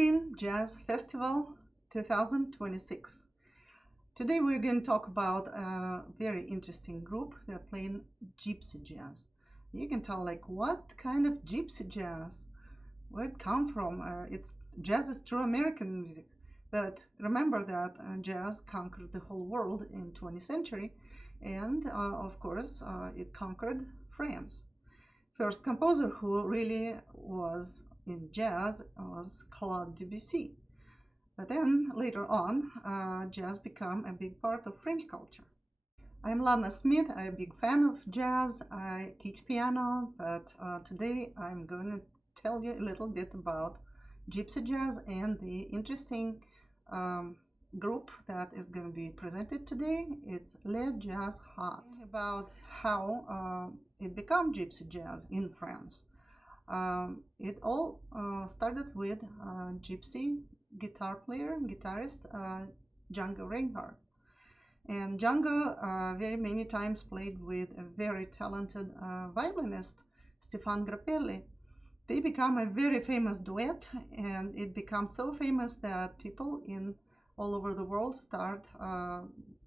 Evergreen Jazz Festival 2026. Today we're going to talk about a very interesting group. They're playing gypsy jazz. You can tell, like, what kind of gypsy jazz? Where it come from? Jazz is true American music, but remember that jazz conquered the whole world in 20th century, and of course it conquered France. First composer who really was in jazz was Claude Debussy. But then later on, jazz became a big part of French culture. I'm Lana Smith. I'm a big fan of jazz. I teach piano, but today I'm going to tell you a little bit about gypsy jazz and the interesting group that is going to be presented today. It's Le Jazz Hot. About how it became gypsy jazz in France. It all started with gypsy guitarist Django Reinhardt. And Django very many times played with a very talented violinist, Stephane Grappelli. They become a very famous duet, and it becomes so famous that people in all over the world start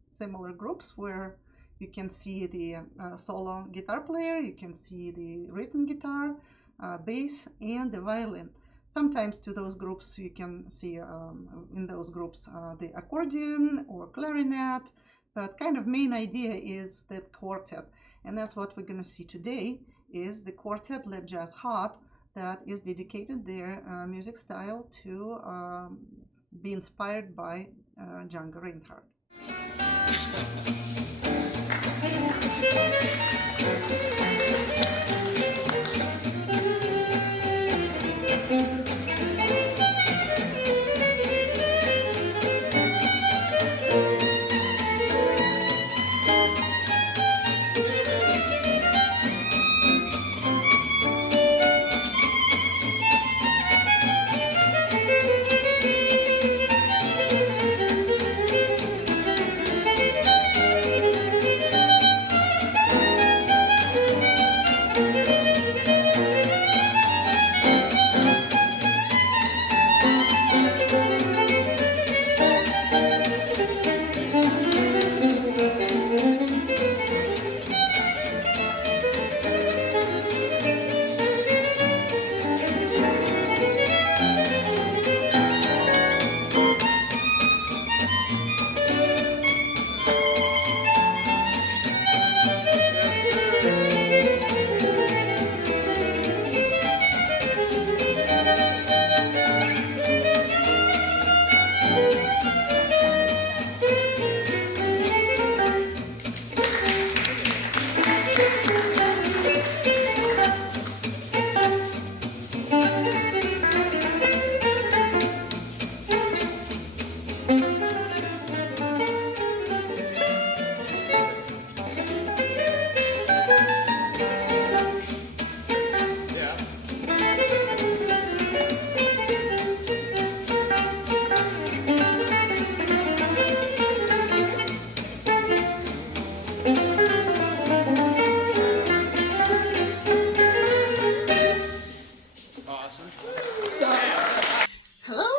similar groups where you can see the solo guitar player, you can see the rhythm guitar, bass, and the violin. Sometimes to those groups you can see in those groups the accordion or clarinet, but kind of main idea is that quartet, and that's what we're going to see today is the quartet Le Jazz Hot that is dedicated their music style to be inspired by Django Reinhardt.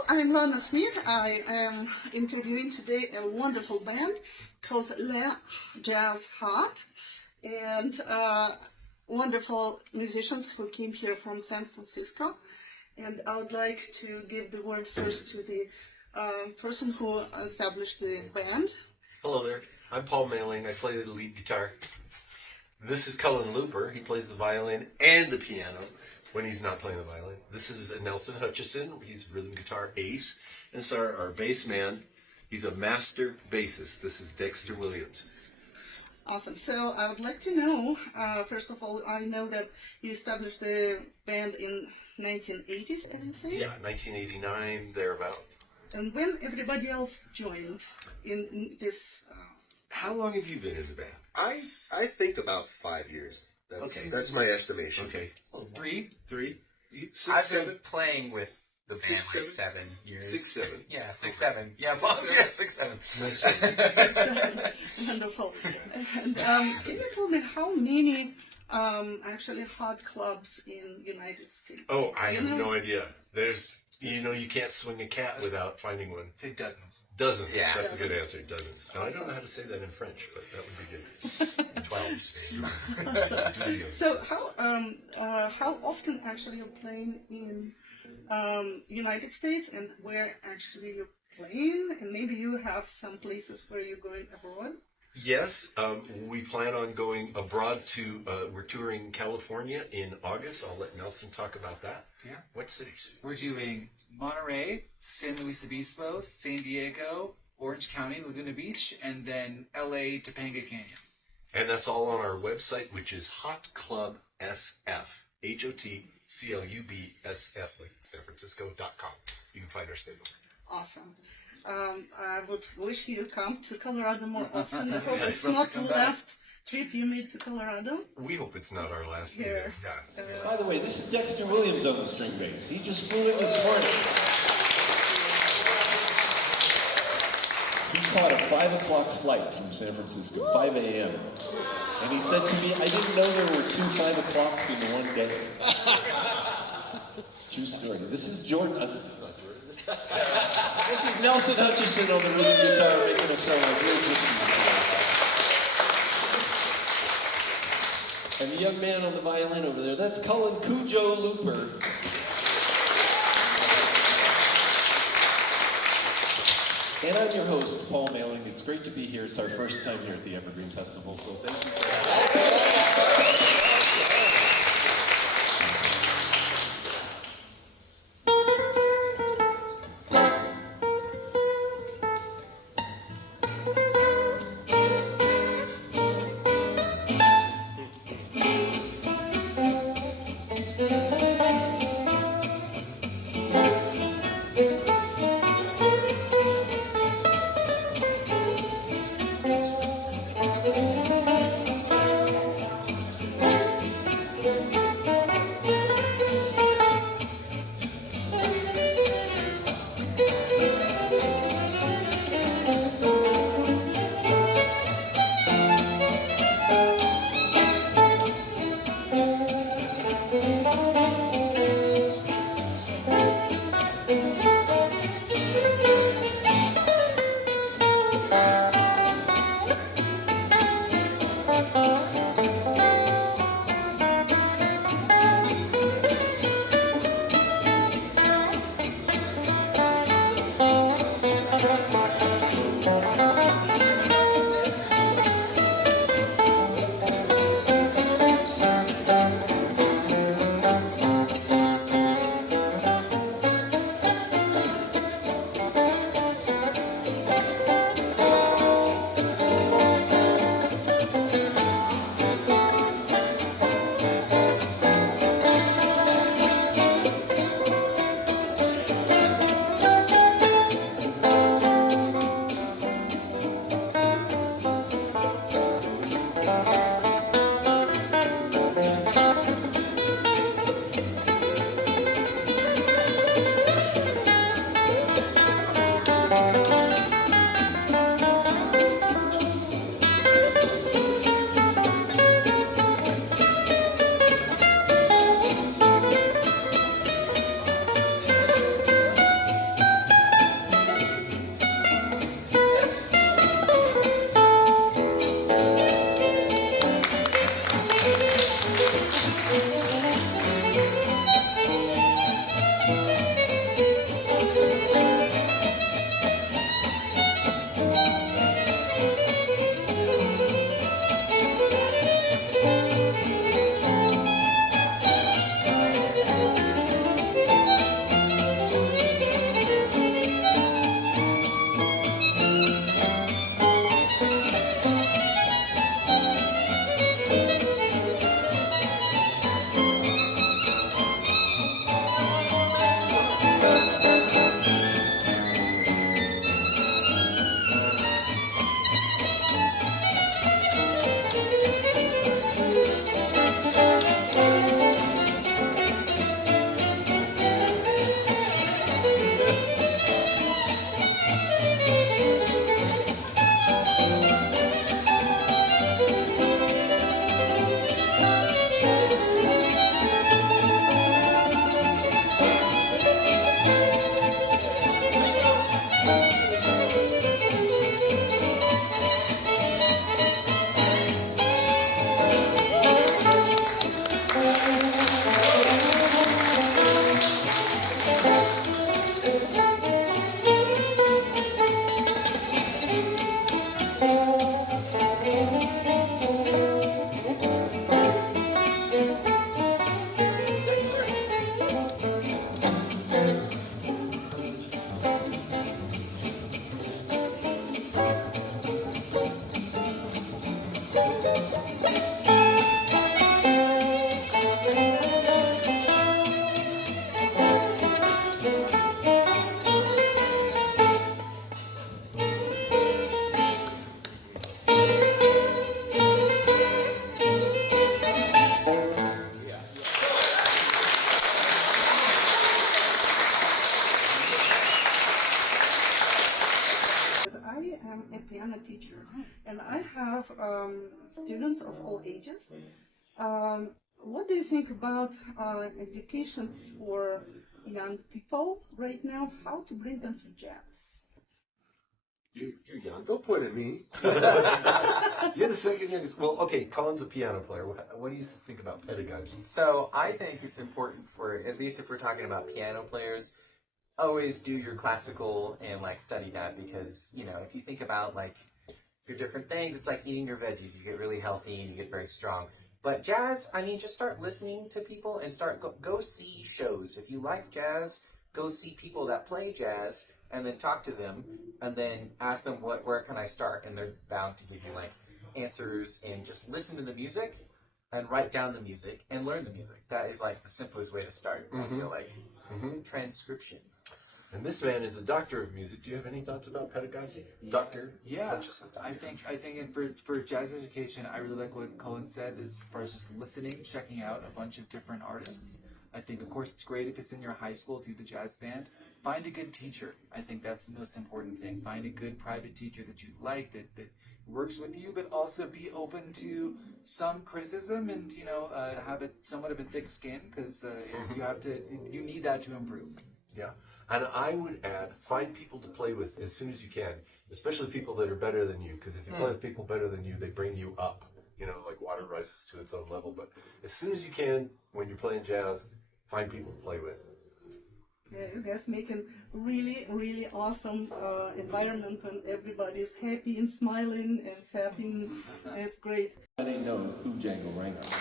I'm Lana Smith. I am interviewing today a wonderful band called Le Jazz Hot, and wonderful musicians who came here from San Francisco. And I would like to give the word first to the person who established the band. Hello there. I'm Paul Mehling. I play the lead guitar. This is Cullen Looper. He plays the violin and the piano when he's not playing the violin. This is Nelson Hutchison. He's rhythm guitar ace. And this is our bass man. He's a master bassist. This is Dexter Williams. Awesome. So I would like to know, first of all, I know that you established the band in 1980s, as you say? Yeah, 1989, thereabout. And when everybody else joined in this... How long have you been in the band? I think about 5 years. That's my estimation. Okay. Oh, three? Six, I've seven? been playing with the band Six, like seven? 7 years. 6, 7. Yeah, 6, 7. Yeah, well, yeah, 6, 7. Wonderful. And can you tell me how many actually hot clubs in United States? Oh, I have no idea. There's You know, you can't swing a cat without finding one. Say dozens. Dozens. Yeah. That's a good answer. Dozens. Now, I don't know how to say that in French, but that would be good. 12. So how often actually you're playing in United States, and where actually you're playing, and maybe you have some places where you're going abroad? Yes, we plan on going abroad to, we're touring California in August. I'll let Nelson talk about that. Yeah. What cities? We're doing Monterey, San Luis Obispo, San Diego, Orange County, Laguna Beach, and then LA, Topanga Canyon. And that's all on our website, which is Hot Club SF, HOTCLUBSF, like San Francisco.com. You can find our schedule. Awesome. I would wish you come to Colorado more often. I hope Yeah, it's you'd love not to the come back. last trip you made to Colorado. We hope it's not our last Yes. either. Yeah. By the way, this is Dexter Williams on the string bass. He just flew in this morning. He caught a 5 o'clock flight from San Francisco, 5 a.m. And he said to me, I didn't know there were 2 5 o'clocks in one day. True story. This is Jordan. This is not Jordan. This is Nelson Hutchison on the rhythm guitar making a solo. And the young man on the violin over there, that's Cullen Cujo Looper. And I'm your host, Paul Mehling. It's great to be here. It's our first time here at the Evergreen Festival, so thank you for I'm a piano teacher, and I have students of all ages. What do you think about education for young people right now? How to bring them to jazz? You're young. Don't point at me. You're the second youngest. Well, okay, Colin's a piano player. What do you think about pedagogy? So I think it's important for, at least if we're talking about piano players, always do your classical and like study that, because, you know, if you think about like your different things, it's like eating your veggies. You get really healthy and you get very strong. But jazz, I mean, just start listening to people and go see shows. If you like jazz, go see people that play jazz and then talk to them and then ask them where can I start, and they're bound to give you like answers. And just listen to the music and write down the music and learn the music. That is like the simplest way to start. I feel like transcription. And this man is a doctor of music. Do you have any thoughts about pedagogy, Doctor? Yeah, I think for jazz education, I really like what Colin said as far as just listening, checking out a bunch of different artists. I think, of course, it's great if it's in your high school, do the jazz band. Find a good teacher. I think that's the most important thing. Find a good private teacher that you like, that works with you, but also be open to some criticism and, you know, have somewhat of a thick skin, because you need that to improve. Yeah. And I would add, find people to play with as soon as you can, especially people that are better than you, because if you play with people better than you, they bring you up. You know, like water rises to its own level. But as soon as you can, when you're playing jazz, find people to play with. Yeah, you guys make a really, really awesome environment when everybody's happy and smiling and clapping. It's great. I didn't know who Django Reinhardt is.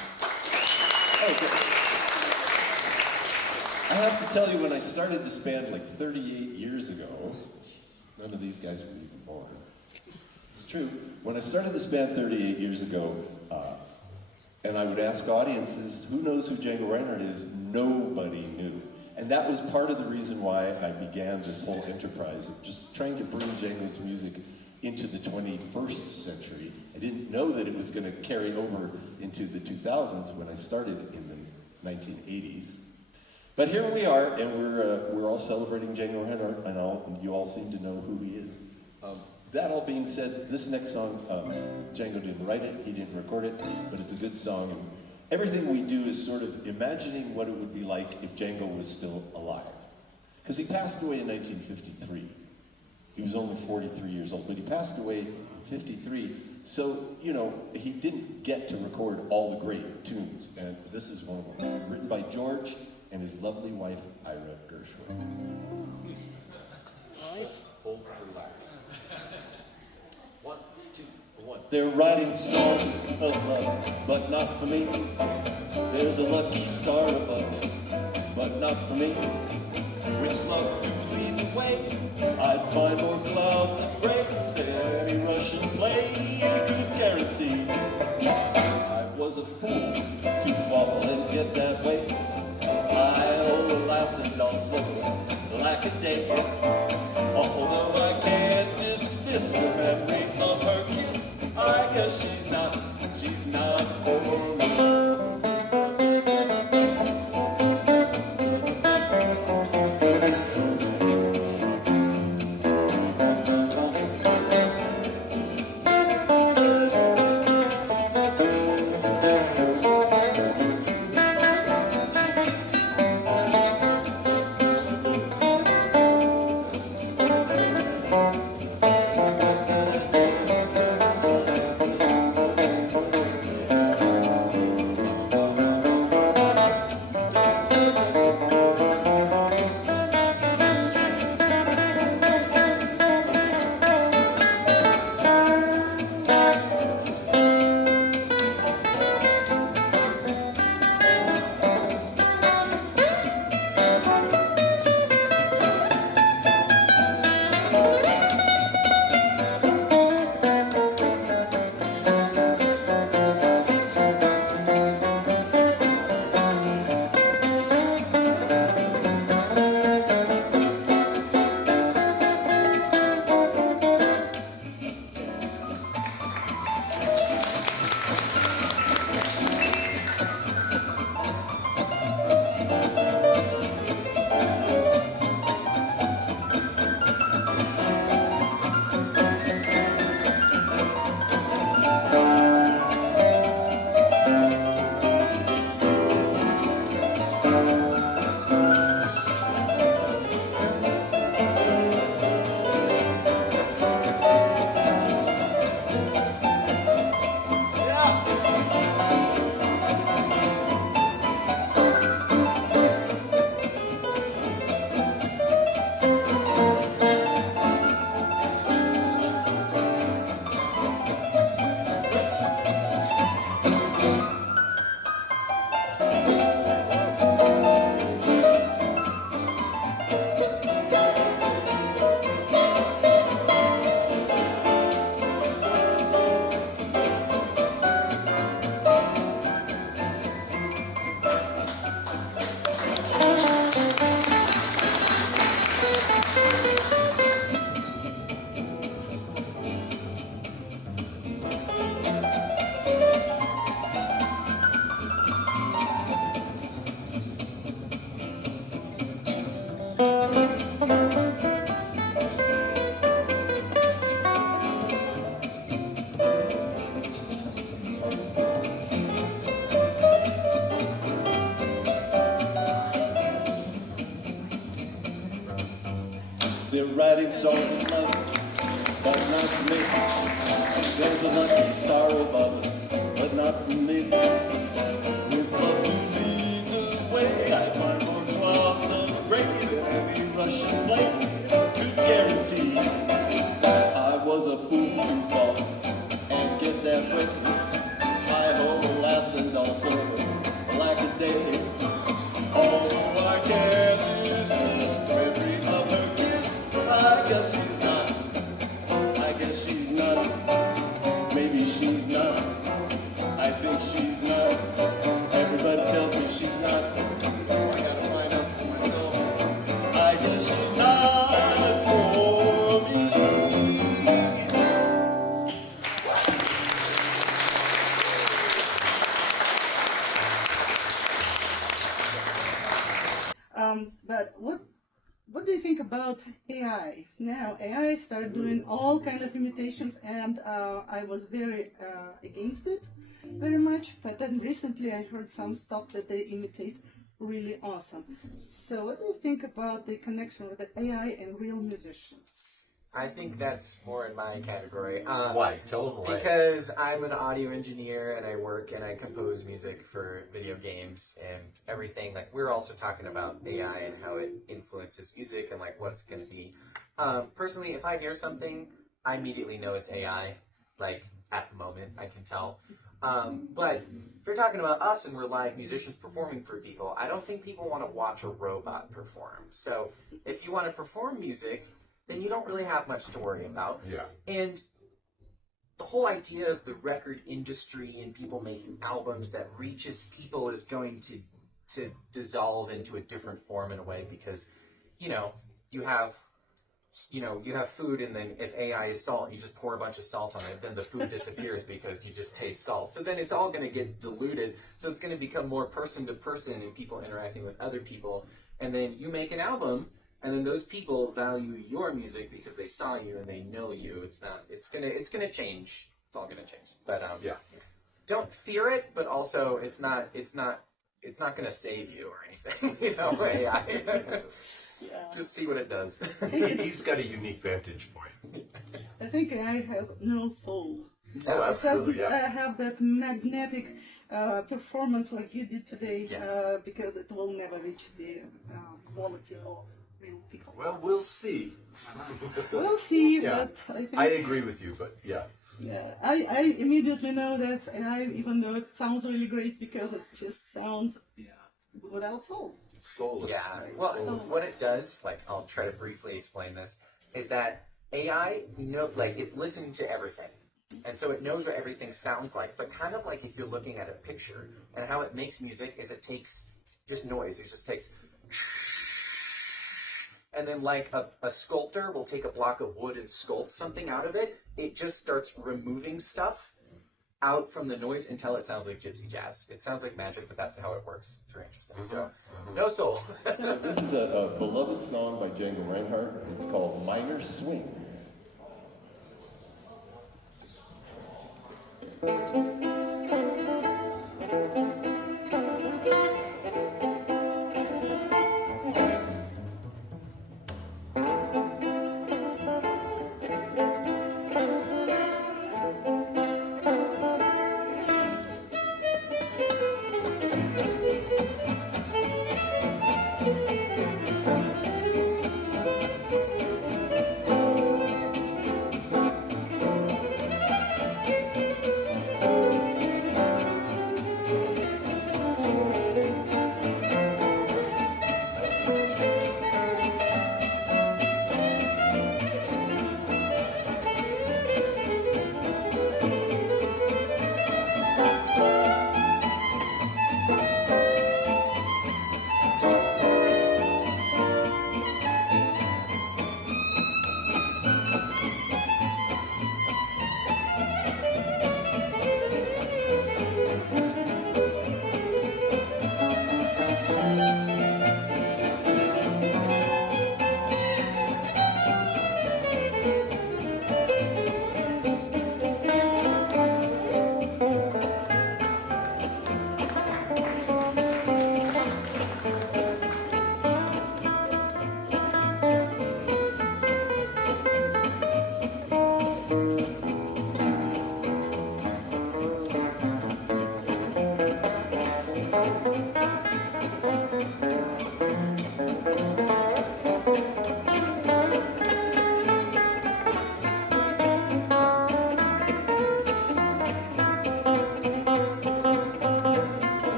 Okay. I have to tell you, when I started this band like 38 years ago, none of these guys were even born. It's true. When I started this band 38 years ago, and I would ask audiences, who knows who Django Reinhardt is? Nobody knew. And that was part of the reason why I began this whole enterprise of just trying to bring Django's music into the 21st century. I didn't know that it was going to carry over into the 2000s when I started in the 1980s. But here we are, and we're all celebrating Django Reinhardt, and you all seem to know who he is. That all being said, this next song, Django didn't write it, he didn't record it, but it's a good song. And everything we do is sort of imagining what it would be like if Django was still alive. Because he passed away in 1953. He was only 43 years old, but he passed away in 53. So, you know, he didn't get to record all the great tunes, and this is one of them, written by George and his lovely wife, Ira Gershwin. Hold for life. 1, 2, 1. They're writing songs of love, but not for me. There's a lucky star above, but not for me. With love to lead the way, I'd find more clouds of gray than any Russian play could guarantee. I was a fool to fall and get that way. I'll alas and also lack a day. Although I can't dismiss the memory of her kiss, I guess she's not for me. They're writing songs of love, but not for me. There's a lucky star above it, but not for me. With love to lead the way, I find more clouds of gray than any Russian plane could guarantee. I was a fool to fall and get that way. I hope, alas, and also lack a day. Oh, I can't resist memory of her kiss. I guess she's not. I guess she's not. Maybe she's not. I think she's not. Everybody tells me she's not. I gotta find out for myself. I guess she's not for me. But what do you think about AI? Now AI started doing all kind of imitations, and I was very against it very much. But then recently I heard some stuff that they imitate really awesome. So what do you think about the connection with the AI and real musicians? I think that's more in my category. Why? Tell them why. Because I'm an audio engineer and I work and I compose music for video games and everything. Like, we're also talking about AI and how it influences music and like what's going to be. Personally, if I hear something, I immediately know it's AI. Like, at the moment, I can tell. But if you're talking about us and we're live musicians performing for people, I don't think people want to watch a robot perform. So if you want to perform music, then you don't really have much to worry about. Yeah. And the whole idea of the record industry and people making albums that reaches people is going to dissolve into a different form in a way, because, you have food, and then if AI is salt, you just pour a bunch of salt on it, then the food disappears because you just taste salt. So then it's all going to get diluted. So it's going to become more person to person and people interacting with other people. And then you make an album, and then those people value your music because they saw you and they know you. It's gonna change. It's all gonna change. But Yeah. don't fear it, but also it's not gonna save you or anything. AI. Yeah. Just see what it does. He's got a unique vantage point. I think AI has no soul. Oh, It absolutely, doesn't yeah. have that magnetic performance like you did today, Yeah. because it will never reach the quality of real people. Well, we'll see. We'll see, Yeah. but I think I agree with you, but yeah. yeah, I immediately know that's AI, even though it sounds really great, because it's just sound without soul. Soulless. Yeah. Well, Soulless. what it does, like, I'll try to briefly explain this, is that AI, it's listening to everything. And so it knows what everything sounds like, but kind of like if you're looking at a picture, and how it makes music is it takes just noise. It just takes, and then like a sculptor will take a block of wood and sculpt something out of it. It just starts removing stuff out from the noise until it sounds like gypsy jazz. It sounds like magic, but that's how it works. It's very interesting. So, no soul. This is a beloved song by Django Reinhardt. It's called Minor Swing.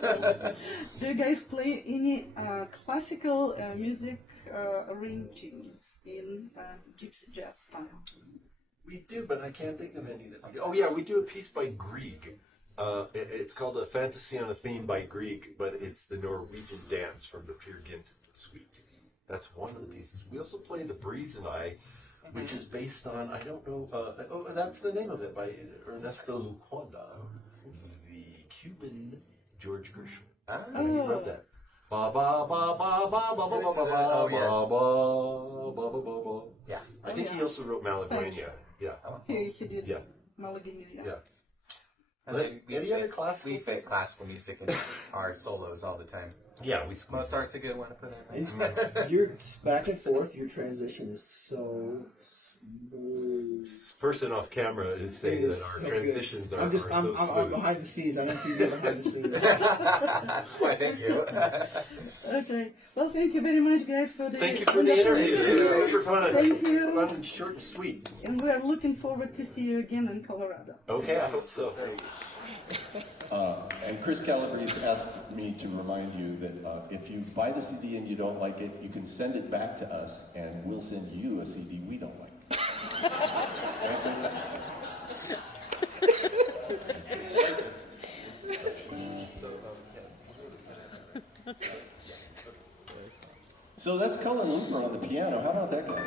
Do you guys play any classical music arrangements in gypsy jazz style? We do, but I can't think of any that we do. Oh yeah, we do a piece by Grieg. It's called A Fantasy on a Theme by Grieg, but it's the Norwegian dance from the Peer Gynt suite. That's one of the pieces. We also play The Breeze and I, which is based on, I don't know, that's the name of it, by Ernesto Luconda, the Cuban George Gershwin. Ah, He wrote that. Ba ba ba ba ba ba ba ba ba ba ba ba ba ba ba. yeah. I think he also wrote Malagueña. Yeah. He did Yeah. Malagueña, Yeah. And then Any other classical? we fit classical music in our solos all the time. Yeah, we squeeze. Mozart's a good one to put in. Your back and forth, your transition is so smooth. This person off camera is saying It that is our so transitions good. are so I'm smooth. behind the scenes. I don't see you behind the scenes. Why, thank you. Okay. Well, thank you very much, guys, for the Thank you for the interview. It was super fun. Thank you. Fun and short and sweet. And we are looking forward to see you again in Colorado. Okay, I hope so. And Chris Calabrese asked me to remind you that if you buy the CD and you don't like it, you can send it back to us, and we'll send you a CD we don't like. Right, Chris? So that's Cullen Looper on the piano. How about that guy?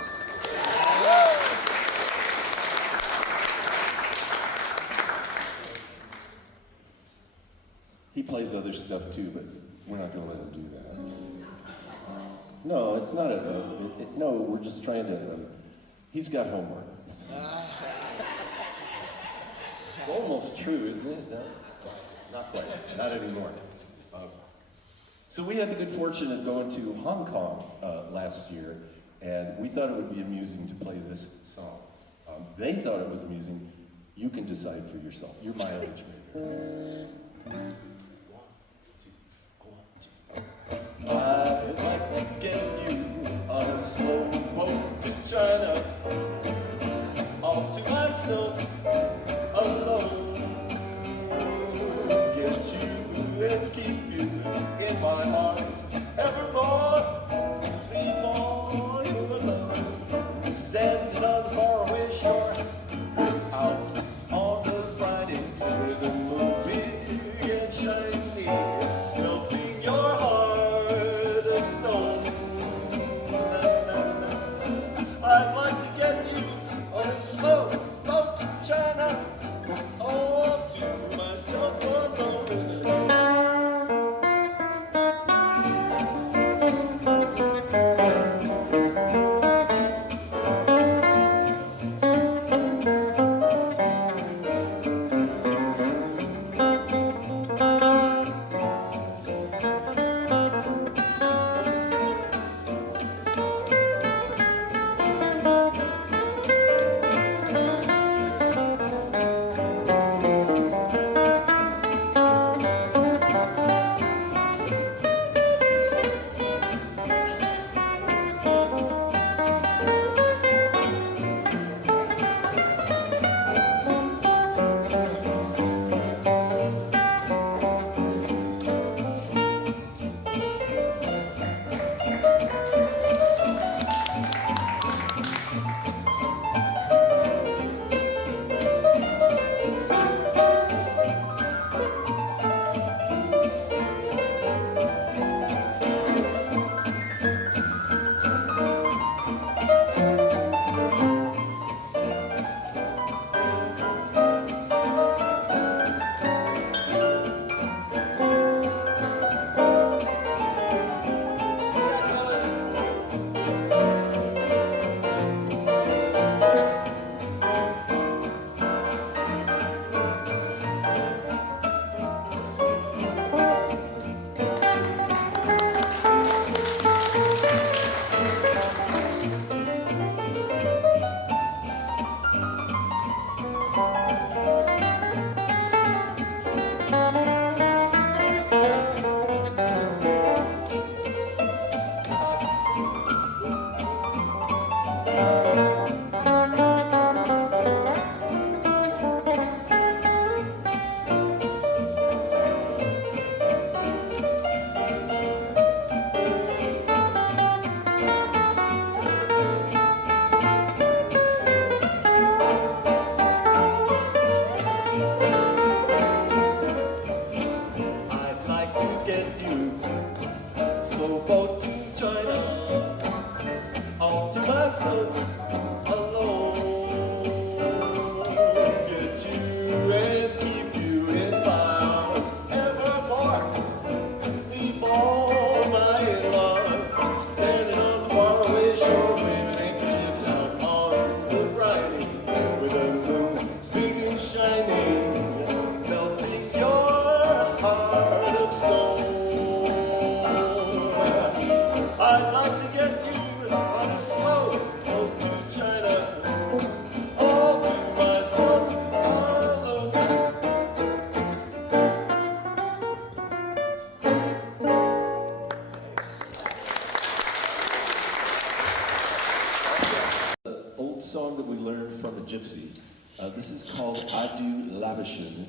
He plays other stuff too, but we're not going to let him do that. No, it's not no, we're just trying to, he's got homework. It's almost true, isn't it? No, not quite, not anymore. So we had the good fortune of going to Hong Kong last year, and we thought it would be amusing to play this song. They thought it was amusing. You can decide for yourself. You're mileage maker. I'd like to get you on a slow boat to China, all to myself, alone. Get you and keep you in my heart, evermore. Sleep on your love, standing on the faraway shore, out on the briny with the moon big and shiny, melting your heart of stone. I'd like to get you on a slow boat to China, This is called Adieu Labashin.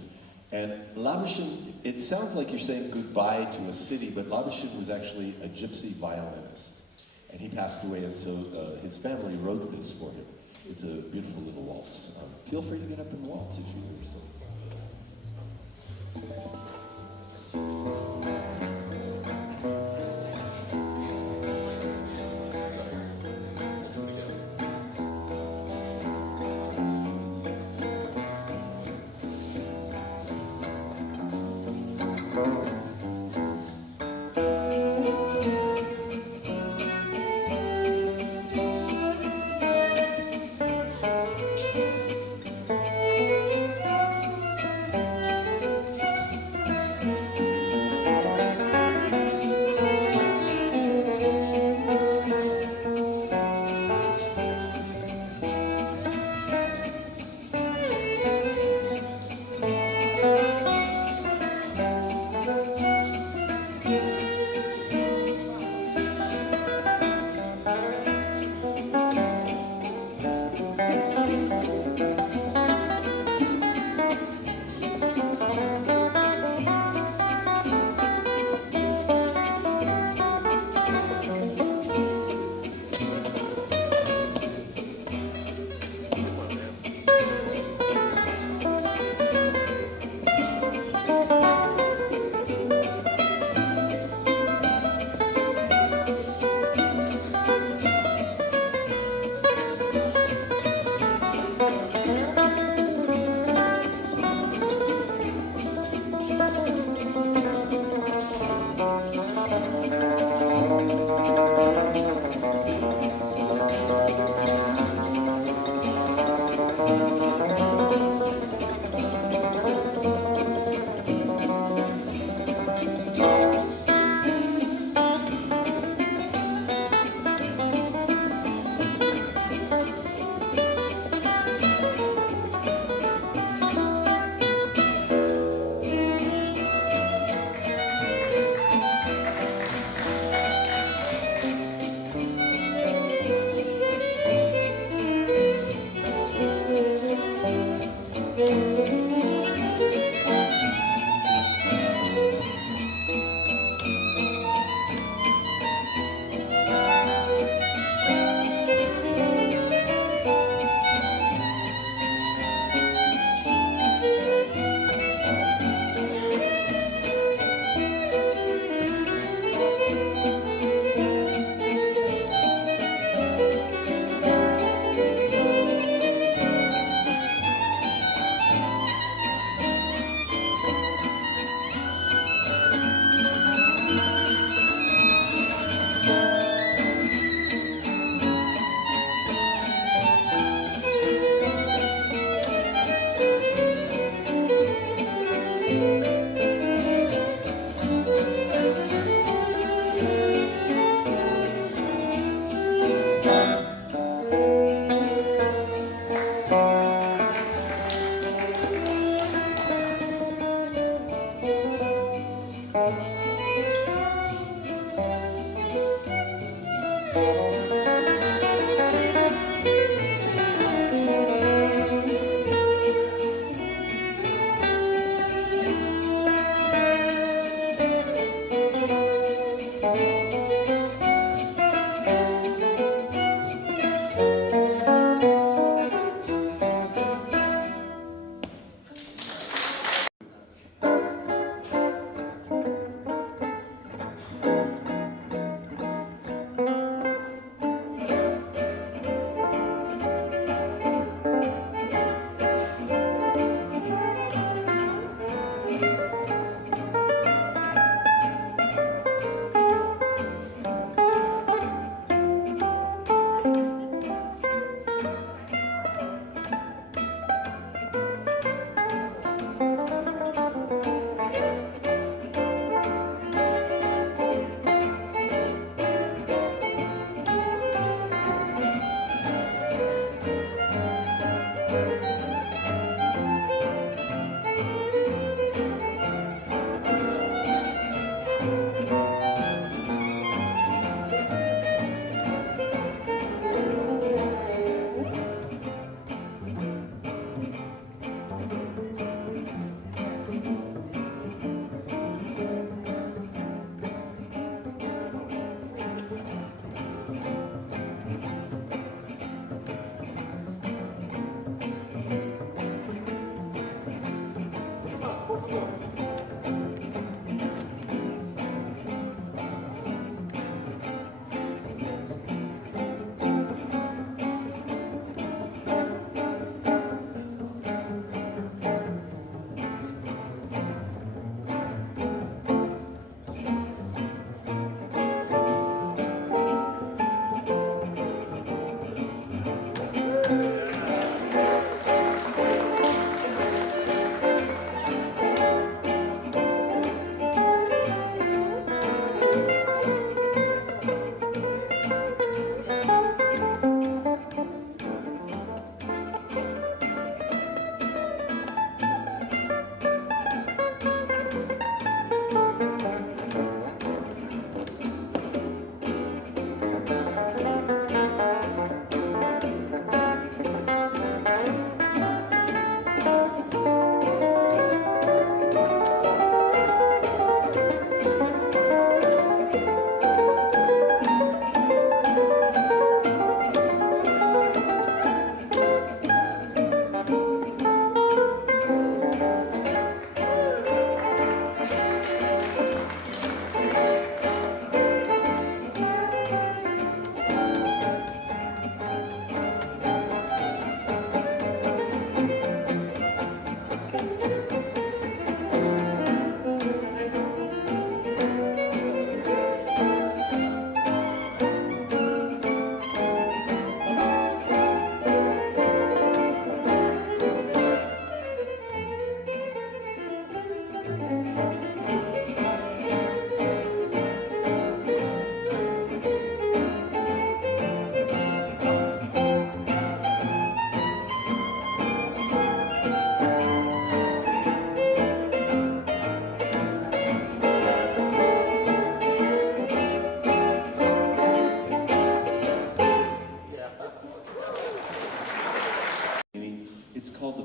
And Labashin, it sounds like you're saying goodbye to a city, but Labashin was actually a gypsy violinist. And he passed away, and so his family wrote this for him. It's a beautiful little waltz. Feel free to get up and waltz if you wish.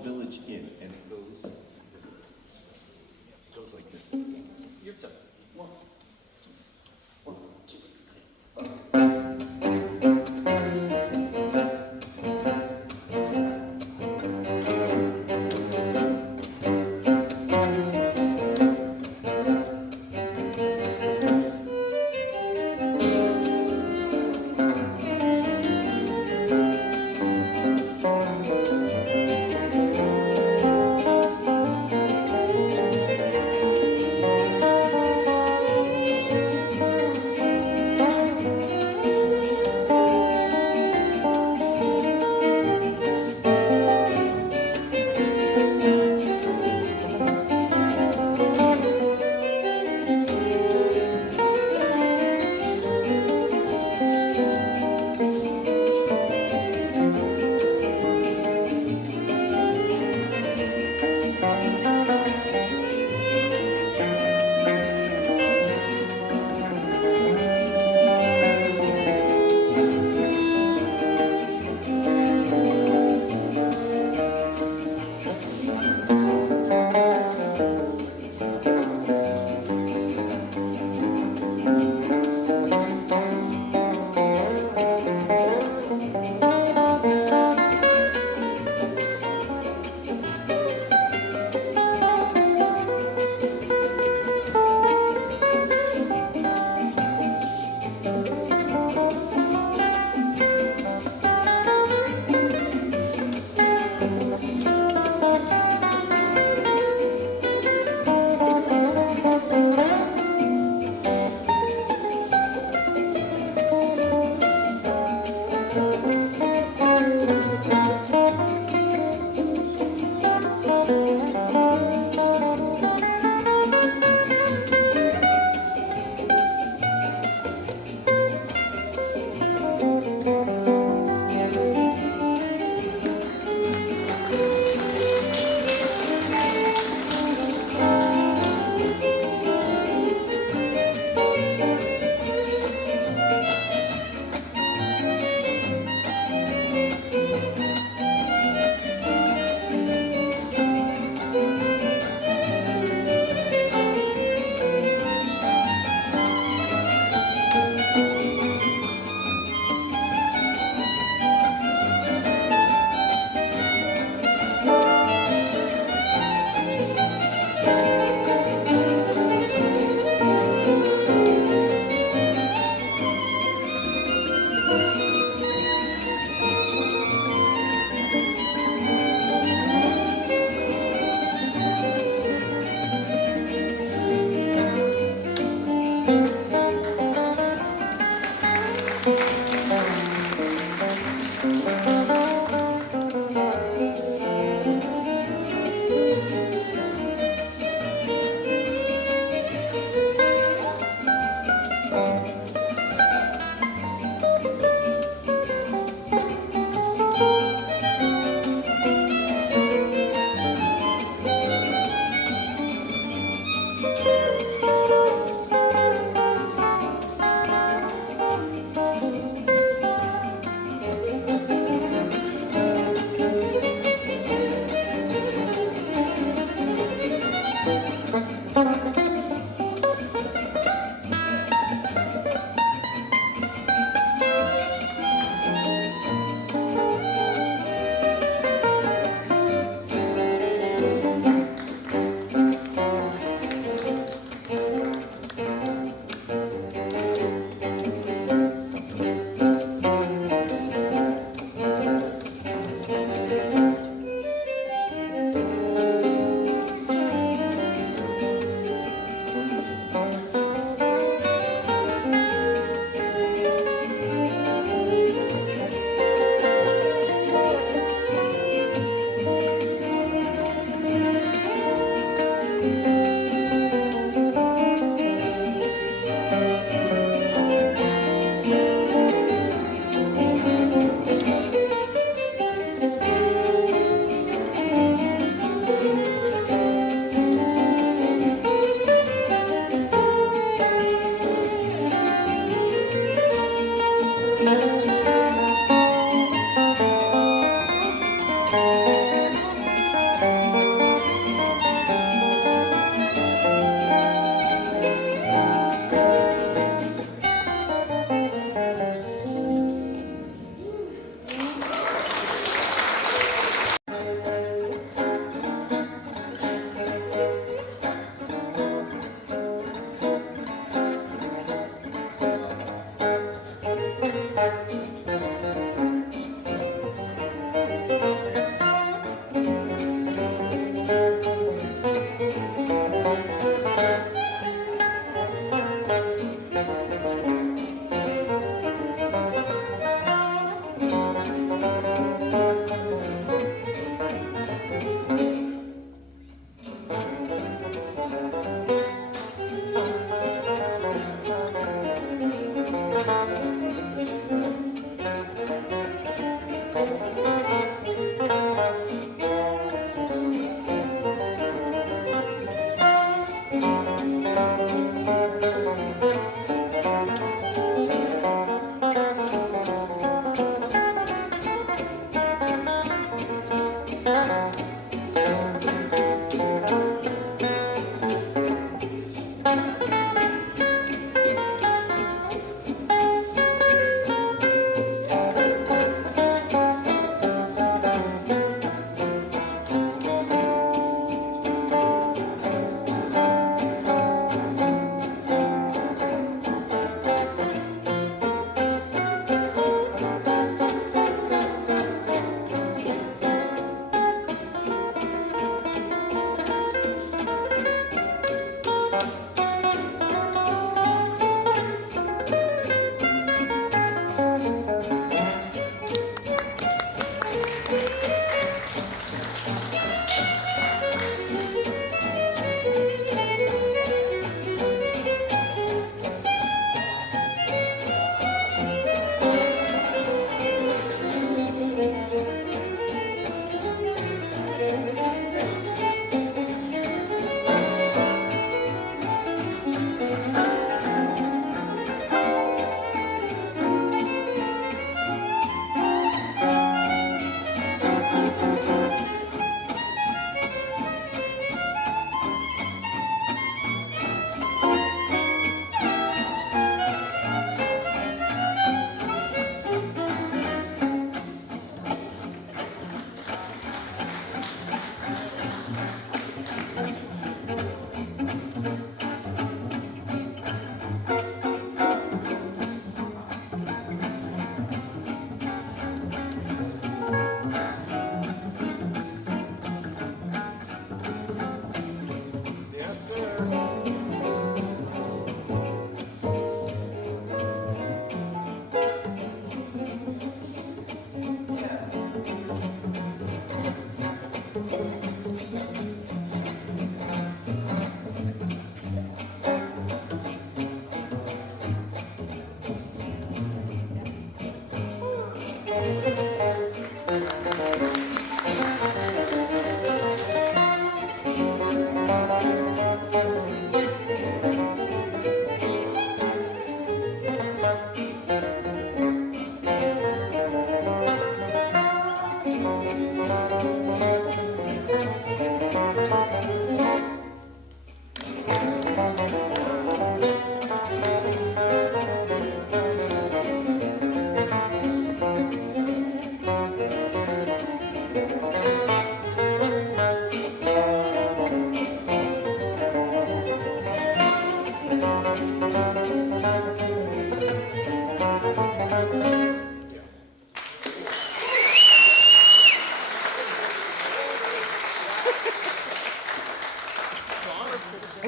the Village Inn, and it goes like this. Your turn. One, two, three.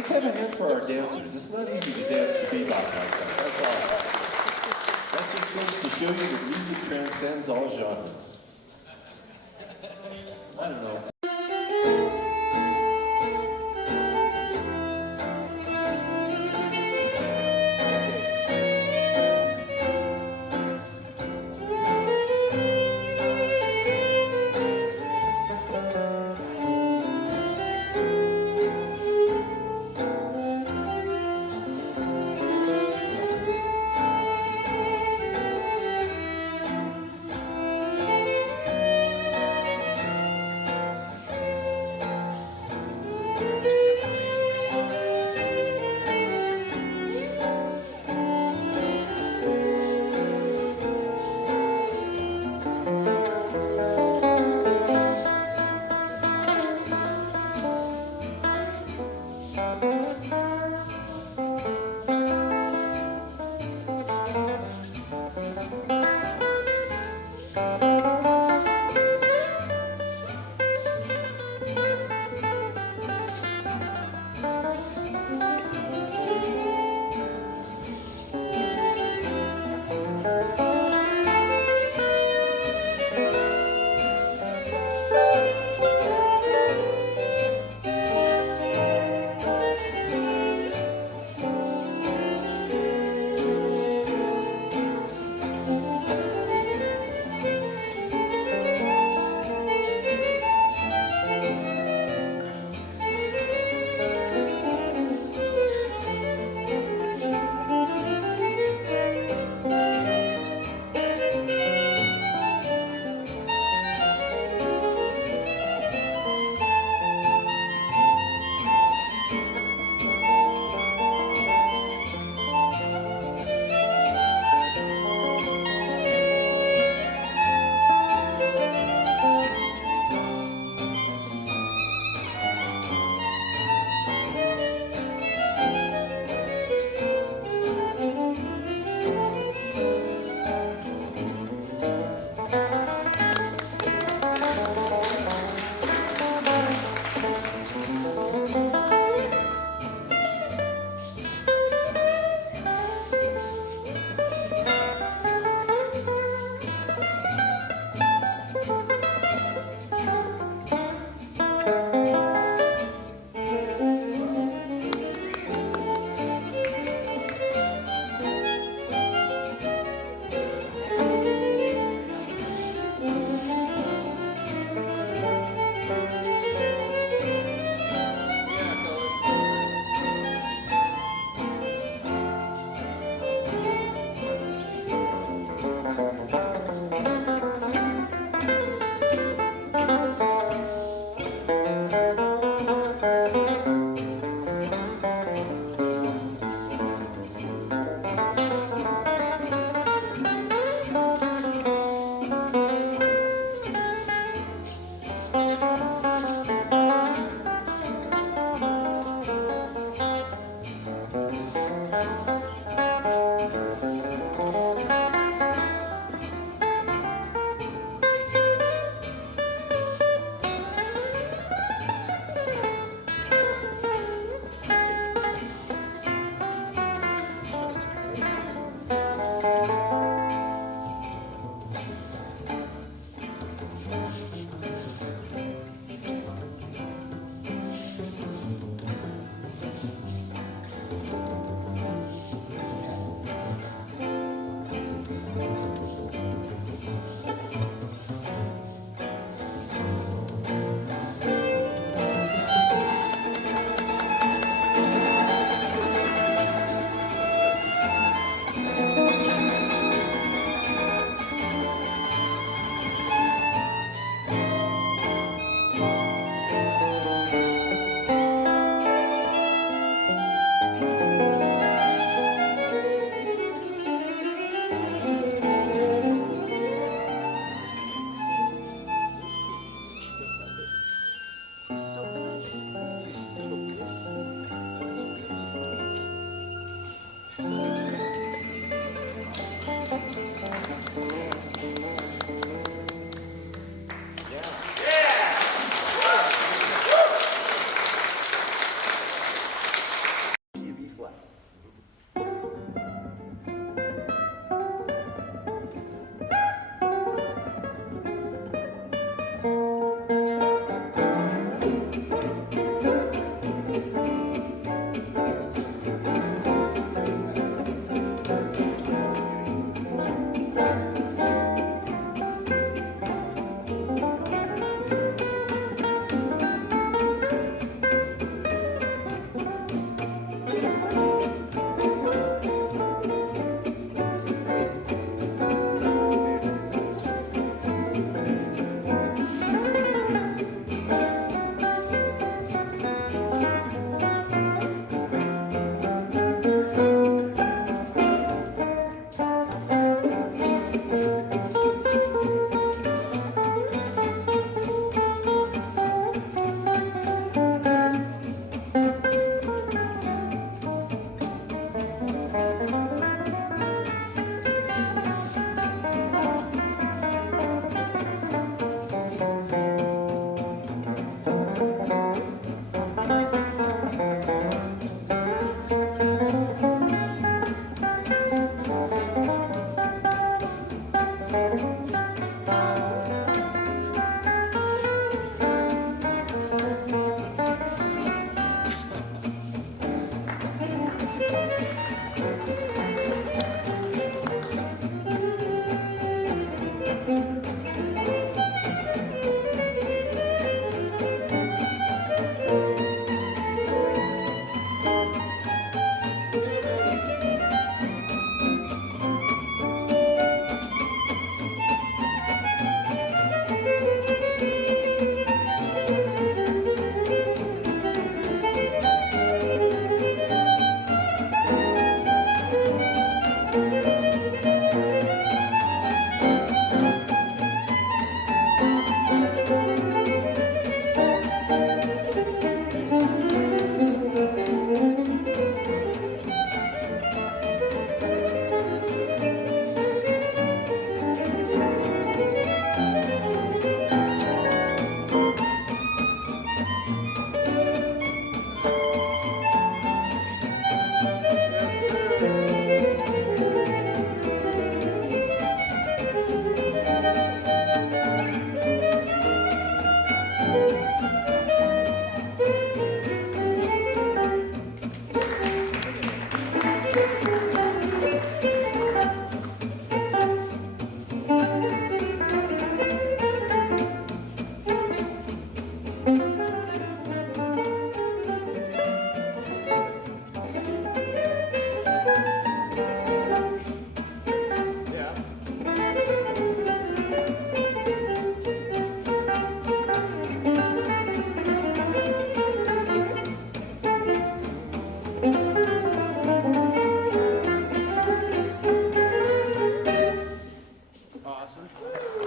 Let's have a hand for our dancers. It's not easy to dance to bebop like that. That's awesome. That just goes to show you that music transcends all genres. I don't know. awesome.